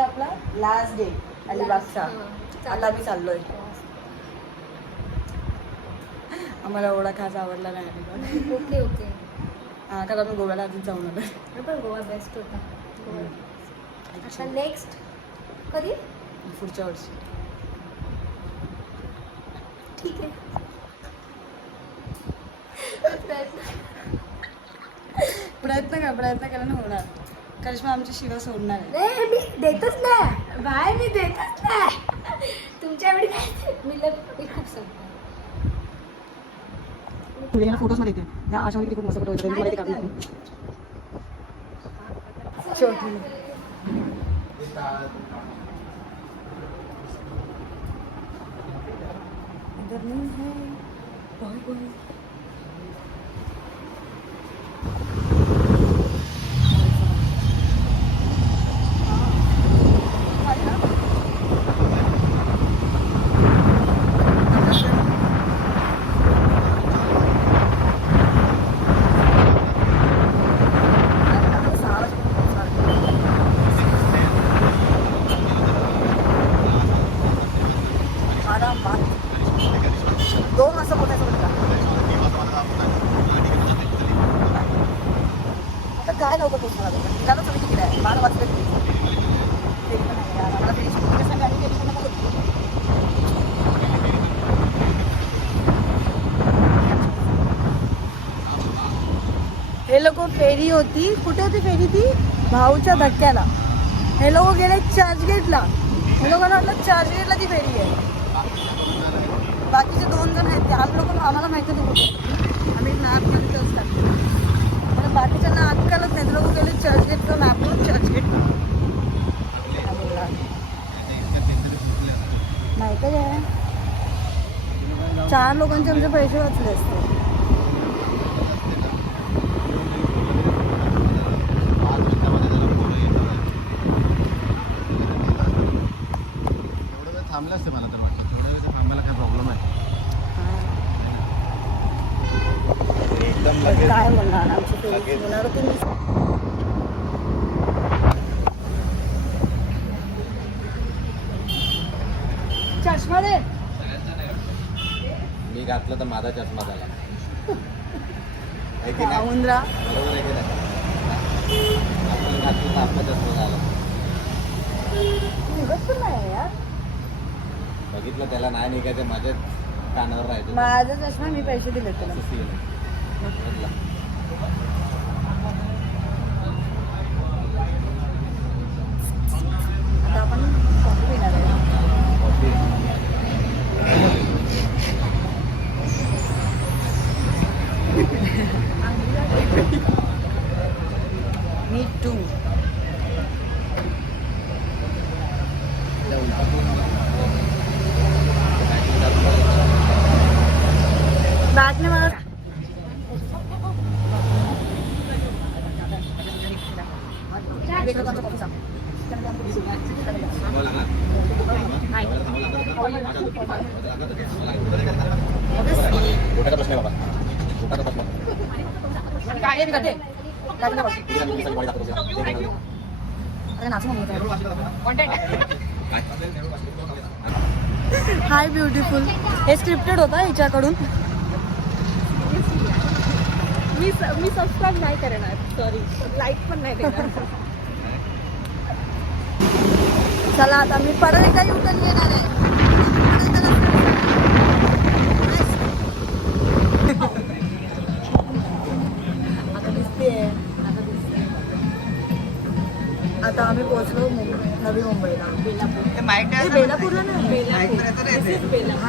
आहे आपला last day अलिबागचा. आता आम्ही चाललोय. आम्हाला एवढा खास आवडला नाही अलिबाग. Okay okay. हा, कारण आम्ही गोव्याला आधीच जाऊन आलो. पण गोवा बेस्ट होता. अच्छा नेक्स्ट कधी? पुढच्या वर्षी. ठीक आहे. प्रयत्न केल्यानं होणार. करिश्मा आमची शिवा सोडणार आहे. नाही मी देतच नाही बाय, मी देतच नाही तुमच्या एवढी काय. मी खूप सांगतो. तुझ्या फोटोज मध्ये येते या आशावरी खूप मस्त फोटो येतो. मला ते काढून छोटी इधर नहीं है. Bye bye. दोन वाजता पोहोचायचं बरं का? काय लवकर पोहोचणार निघालो तुम्ही तिकडे आहे 12 वाजता. फेरी पण आहे आम्हाला. फेरी सुट्टी आणि फेरी पण हे लोक फेरी होती. कुठे होती फेरी ती? भाऊच्या धक्क्याला. हे लोक गेले चर्चगेटला. हे लोकांना वाटलं चर्चगेटला ती फेरी आहे. बाकीचे 2 जण आहेत ते आज लोक आम्हाला माहिती नाही कुठे. आम्ही मॅप मध्ये असतात पण बाकीच्यांना अक्कलच नाही. ते लोक गेले चर्चगेटचं मॅपवरून चर्चगेटला. माहिती आहे 4 लोकांचे आमचे पैसे वाचले असते. थांबलं असतं मला तर वाटतं. थोड्या वेळ थांबायला काय प्रॉब्लेम आहे? एकदम काय बोलणार आमची बोलणार तुम्ही. चष्मा दे. मी घातलं तर माझा चष्मा झाला. उंदरा बरोबर आहे की नाही? आपण घातलं तर आपला चष्मा झाला. निघत पण नाही यार. बघितलं त्याला नाही निघायचं. माझ्या कानावर राहायचं. माझा चष्मा मी पैसे दिले त्याला. असं सीन आहे. बघितलं. आता आपण कॉफी पिणार आहे. कॉफी. Me to. बॅटने मला बोटाचा प्रश्न आहे बाबा. बोटाचा प्रश्न. काय करते हाय ब्युटिफुल. हे स्क्रिप्टेड होता हिच्याकडून. मी सबस्क्राईब नाही करणार. सॉरी लाईक पण नाही देणार. चला आता मी परत एकदा युटर्न घेणार आहे. आता दिसते. आता आम्ही पोहोचलो नवी मुंबईला. बेलापूरला नाही आहे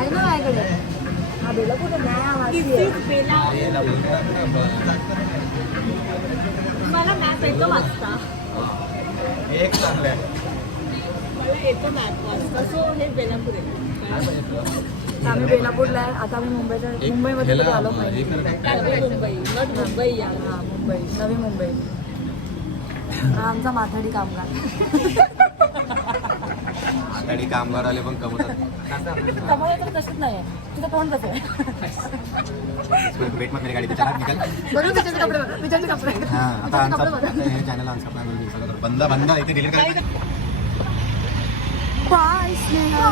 ना माझ्याकडे. हा बेलापूरला नाही. मला मॅप येतो वाचता. एक चांगलं आहे. मला येतो मॅप वाचता. सो हे बेलापूर आहे. आम्ही बेलापूरला आहे. आता आम्ही मुंबईमध्ये कधी आलो पाहिजे. नवी मुंबई नॉट मुंबई या. हा मुंबई नवी मुंबई. हा आमचा माथाडी कामगार. आघाडी कामगार आले पण कमवतात. कमावलं तर तसंच नाही आहे. तुझं तोंड कसं आहे? भेट मग मेरी गाडी चला निकल. बरोबर विचारचे कपडे बघा. विचारचे कपडे. हां आता हे चॅनल आमचं बंद इथे डिलीट करायचं. बाय स्नेहा.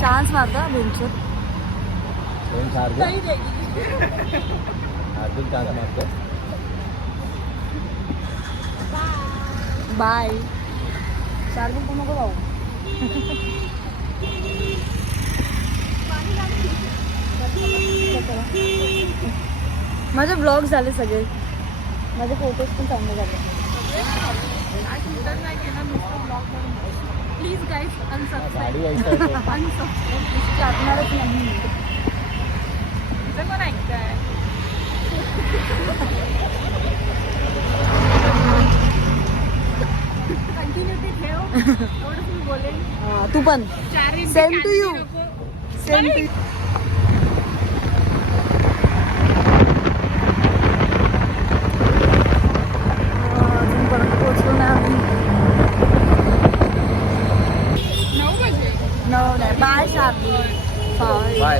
चान्स मारता बेंचवर. दोन चार्ज अजून चार्ज मारतो. बाय. चार्जिंग पण नको जाऊ. माझे ब्लॉग झाले सगळे. माझे फोटोज पण चांगले झाले. प्लीज गाईज गाडी यायचं टाकणारच नाही. पण ऐकताय कंटिन्युटी ठेव. एवढं मी बोलेन. तू पण same to you. Same to अजून परत पोहोचलो नाही आम्ही. 9 वाजले. No, नाही. Bye Charlie. बाय.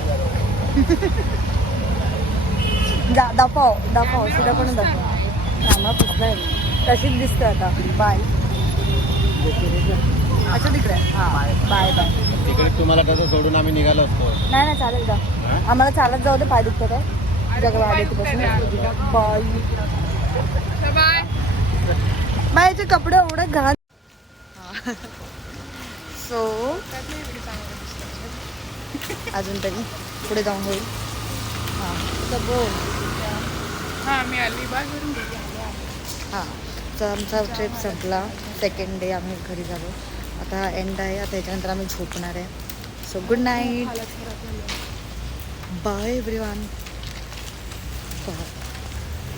दाखव सुद्धा पण दाखव. आम्हाला पुसलाय तशीच दिसते आता आपली. बाय. अच्छा तिकडे. हां बाय बाय. तिकडे तुम्हाला तसं सोडून आम्ही निघालो असतो. नाही चालेल का. आम्हाला चालत जाऊ दे. पाय दुखत आहे. जगवा आले तिपासून. Bye bye. बायचे कपडे एवढे घाण. सो अजून तरी पुढे जाऊन होईल. हां तर बोल. हां मी अलिबागवरून गेली. हां तर आमचा ट्रिप संपला. सेकंड डे आम्ही घरी झालो. आता एंड आहे. आता याच्यानंतर आम्ही झोपणार आहे. So good night. Bye everyone.